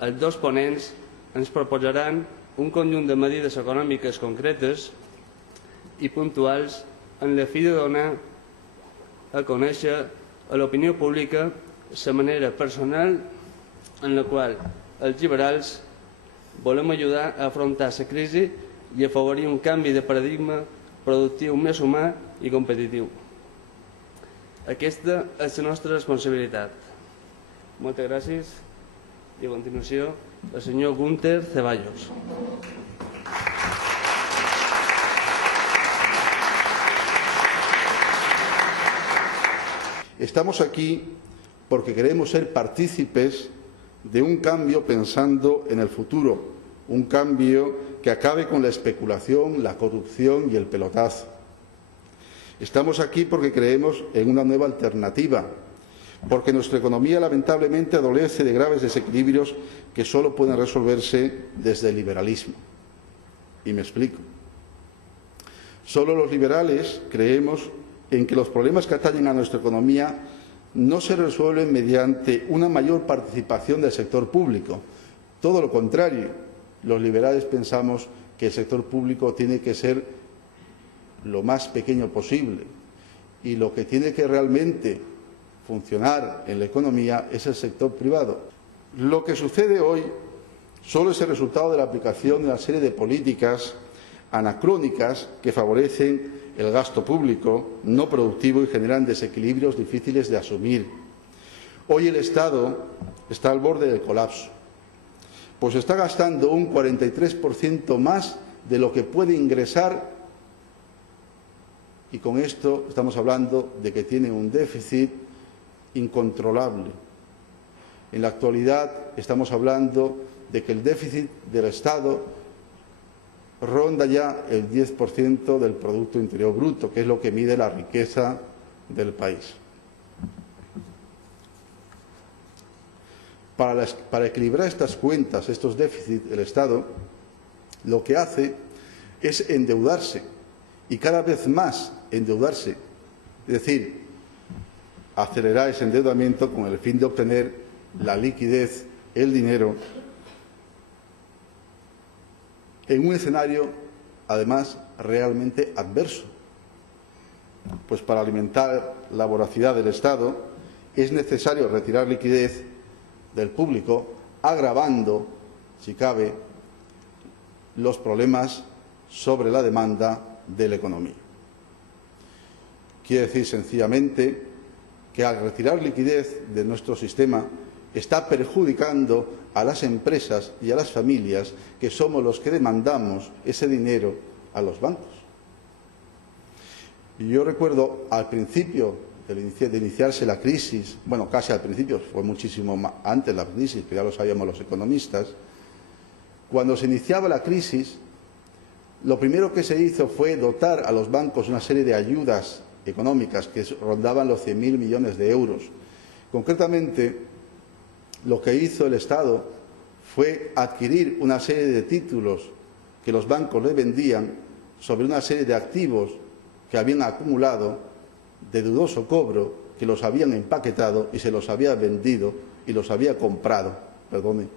els dos ponents ens proposaran un conjunt de medides econòmiques concretes i puntuals en la fi de donar a conèixer a l'opinió pública la manera personal en la qual els liberals volem ajudar a afrontar la crisi i afavorir un canvi de paradigma productiu més humà i competitiu. Aquesta és la nostra responsabilitat. Moltes gràcies i a continuació el senyor Gunter Ceballos. Estamos aquí porque queremos ser partícipes de un cambio pensando en el futuro, un cambio que acabe con la especulación, la corrupción y el pelotazo. Estamos aquí porque creemos en una nueva alternativa, porque nuestra economía lamentablemente adolece de graves desequilibrios que solo pueden resolverse desde el liberalismo. Y me explico. Solo los liberales creemos en que los problemas que atañen a nuestra economía no se resuelven mediante una mayor participación del sector público. Todo lo contrario, los liberales pensamos que el sector público tiene que ser lo más pequeño posible y lo que tiene que realmente funcionar en la economía es el sector privado. Lo que sucede hoy solo es el resultado de la aplicación de una serie de políticas anacrónicas que favorecen el gasto público no productivo y generan desequilibrios difíciles de asumir. Hoy el Estado está al borde del colapso, pues está gastando un 43% más de lo que puede ingresar, y con esto estamos hablando de que tiene un déficit incontrolable. En la actualidad estamos hablando de que el déficit del Estado ronda ya el 10% del Producto Interior Bruto, que es lo que mide la riqueza del país. Para equilibrar estas cuentas, estos déficits, el Estado lo que hace es endeudarse, y cada vez más endeudarse, es decir, acelerar ese endeudamiento con el fin de obtener la liquidez, el dinero, en un escenario, además, realmente adverso. Pues para alimentar la voracidad del Estado es necesario retirar liquidez del público, agravando, si cabe, los problemas sobre la demanda de la economía. Quiere decir sencillamente que al retirar liquidez de nuestro sistema está perjudicando a las empresas y a las familias, que somos los que demandamos ese dinero a los bancos. Y yo recuerdo al principio de iniciarse la crisis, bueno, casi al principio, fue muchísimo antes la crisis, que ya lo sabíamos los economistas, cuando se iniciaba la crisis, lo primero que se hizo fue dotar a los bancos una serie de ayudas económicas que rondaban los 100.000 millones de euros. Concretamente, lo que hizo el Estado fue adquirir una serie de títulos que los bancos le vendían sobre una serie de activos que habían acumulado de dudoso cobro, que los habían empaquetado y se los había vendido y los había comprado, perdone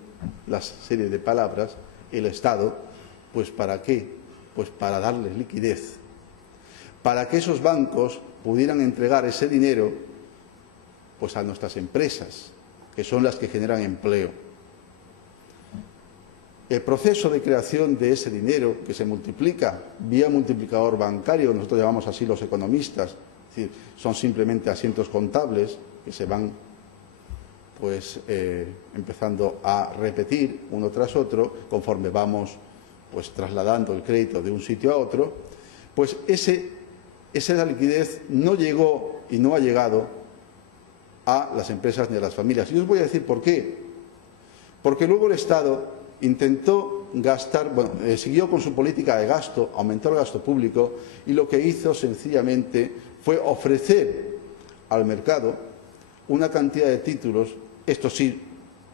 la serie de palabras, el Estado. ¿Pues para qué? Pues para darles liquidez, para que esos bancos pudieran entregar ese dinero pues a nuestras empresas, que son las que generan empleo. El proceso de creación de ese dinero, que se multiplica vía multiplicador bancario, nosotros llamamos así los economistas, es decir, son simplemente asientos contables que se van pues empezando a repetir uno tras otro conforme vamos pues trasladando el crédito de un sitio a otro, pues esa liquidez no llegó y no ha llegado a las empresas ni a las familias. Y os voy a decir por qué. Porque luego el Estado intentó gastar, siguió con su política de gasto, aumentó el gasto público y lo que hizo sencillamente fue ofrecer al mercado una cantidad de títulos, estos sí,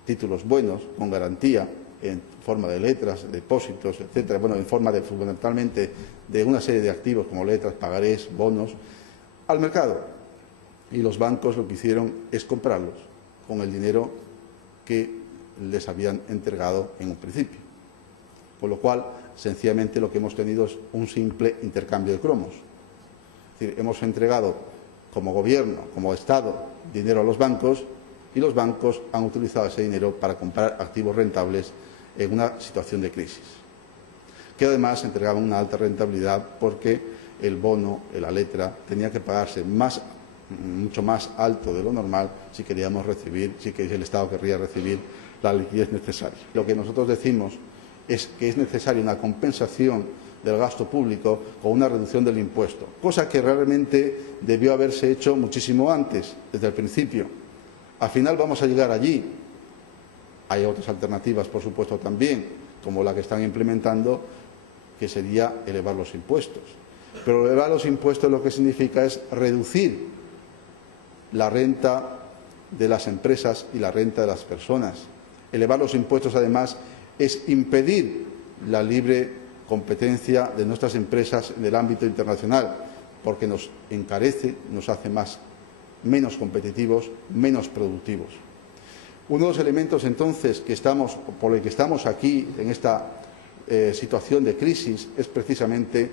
títulos buenos, con garantía, en forma de letras, depósitos, etcétera, en forma de fundamentalmente de una serie de activos como letras, pagarés, bonos, al mercado. Y los bancos lo que hicieron es comprarlos con el dinero que les habían entregado en un principio. Con lo cual, sencillamente lo que hemos tenido es un simple intercambio de cromos. Es decir, hemos entregado como Gobierno, como Estado, dinero a los bancos y los bancos han utilizado ese dinero para comprar activos rentables en una situación de crisis, que además entregaban una alta rentabilidad porque el bono, la letra, tenía que pagarse mucho más alto de lo normal si queríamos recibir, si el Estado querría recibir la liquidez necesaria. Lo que nosotros decimos es que es necesaria una compensación del gasto público con una reducción del impuesto, cosa que realmente debió haberse hecho muchísimo antes, desde el principio. Al final vamos a llegar allí. Hay otras alternativas, por supuesto, también, como la que están implementando, que sería elevar los impuestos. Pero elevar los impuestos lo que significa es reducir la renta de las empresas y la renta de las personas. Elevar los impuestos, además, es impedir la libre competencia de nuestras empresas en el ámbito internacional, porque nos encarece, nos hace menos competitivos, menos productivos. Uno de los elementos, entonces, por el que estamos aquí en esta situación de crisis es precisamente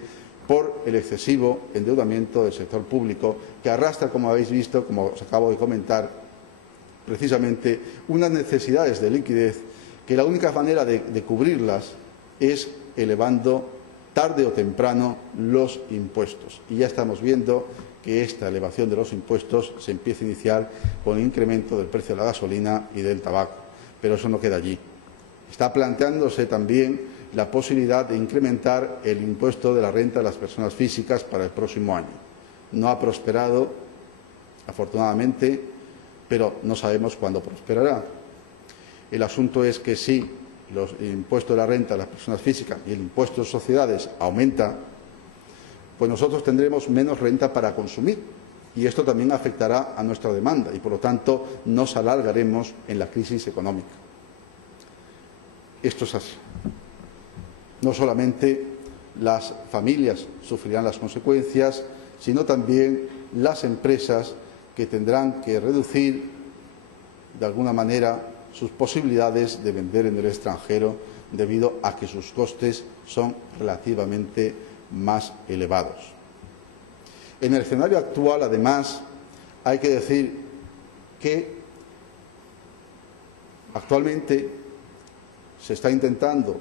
por el excesivo endeudamiento del sector público, que arrastra, como habéis visto, como os acabo de comentar, precisamente unas necesidades de liquidez que la única manera de cubrirlas es elevando tarde o temprano los impuestos. Y ya estamos viendo que esta elevación de los impuestos se empieza a iniciar con el incremento del precio de la gasolina y del tabaco. Pero eso no queda allí. Está planteándose también la posibilidad de incrementar el impuesto de la renta de las personas físicas para el próximo año. No ha prosperado, afortunadamente, pero no sabemos cuándo prosperará. El asunto es que si el impuesto de la renta de las personas físicas y el impuesto de sociedades aumenta, pues nosotros tendremos menos renta para consumir y esto también afectará a nuestra demanda y, por lo tanto, nos alargaremos en la crisis económica. Esto es así. No solamente las familias sufrirán las consecuencias, sino también las empresas que tendrán que reducir de alguna manera sus posibilidades de vender en el extranjero debido a que sus costes son relativamente más elevados. En el escenario actual, además, hay que decir que actualmente se está intentando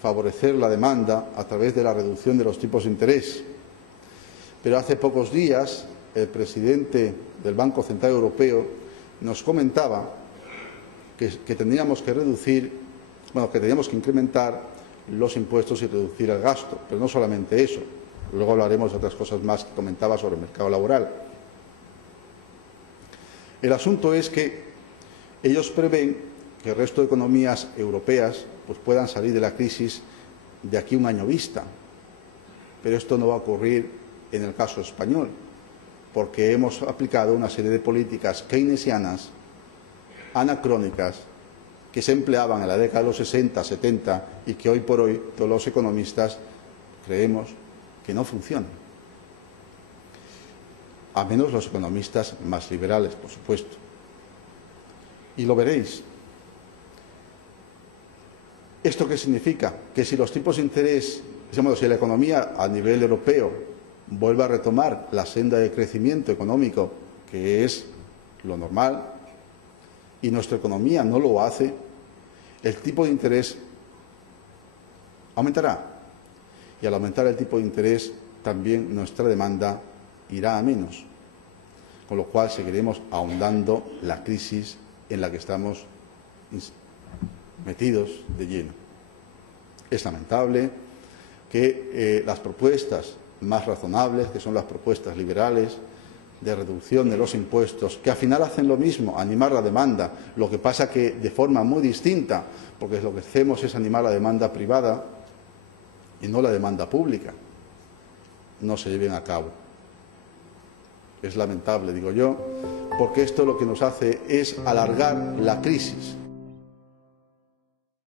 favorecer la demanda a través de la reducción de los tipos de interés. Pero hace pocos días el presidente del Banco Central Europeo nos comentaba que tendríamos que que teníamos que incrementar los impuestos y reducir el gasto. Pero no solamente eso. Luego hablaremos de otras cosas más que comentaba sobre el mercado laboral. El asunto es que ellos prevén que el resto de economías europeas puedan salir de la crisis de aquí a un año vista. Pero esto no va a ocurrir en el caso español, porque hemos aplicado una serie de políticas keynesianas, anacrónicas, que se empleaban en la década de los 60, 70 y que hoy por hoy todos los economistas creemos que no funcionan. A menos los economistas más liberales, por supuesto. Y lo veréis. ¿Esto qué significa? Que si los tipos de interés, si la economía a nivel europeo vuelve a retomar la senda de crecimiento económico, que es lo normal, y nuestra economía no lo hace, el tipo de interés aumentará. Y al aumentar el tipo de interés, también nuestra demanda irá a menos. Con lo cual seguiremos ahondando la crisis en la que estamos metidos de lleno. Es lamentable que las propuestas más razonables, que son las propuestas liberales de reducción de los impuestos, que al final hacen lo mismo, animar la demanda, lo que pasa que de forma muy distinta, porque lo que hacemos es animar la demanda privada y no la demanda pública, no se lleven a cabo. Es lamentable, digo yo, porque esto lo que nos hace es alargar la crisis.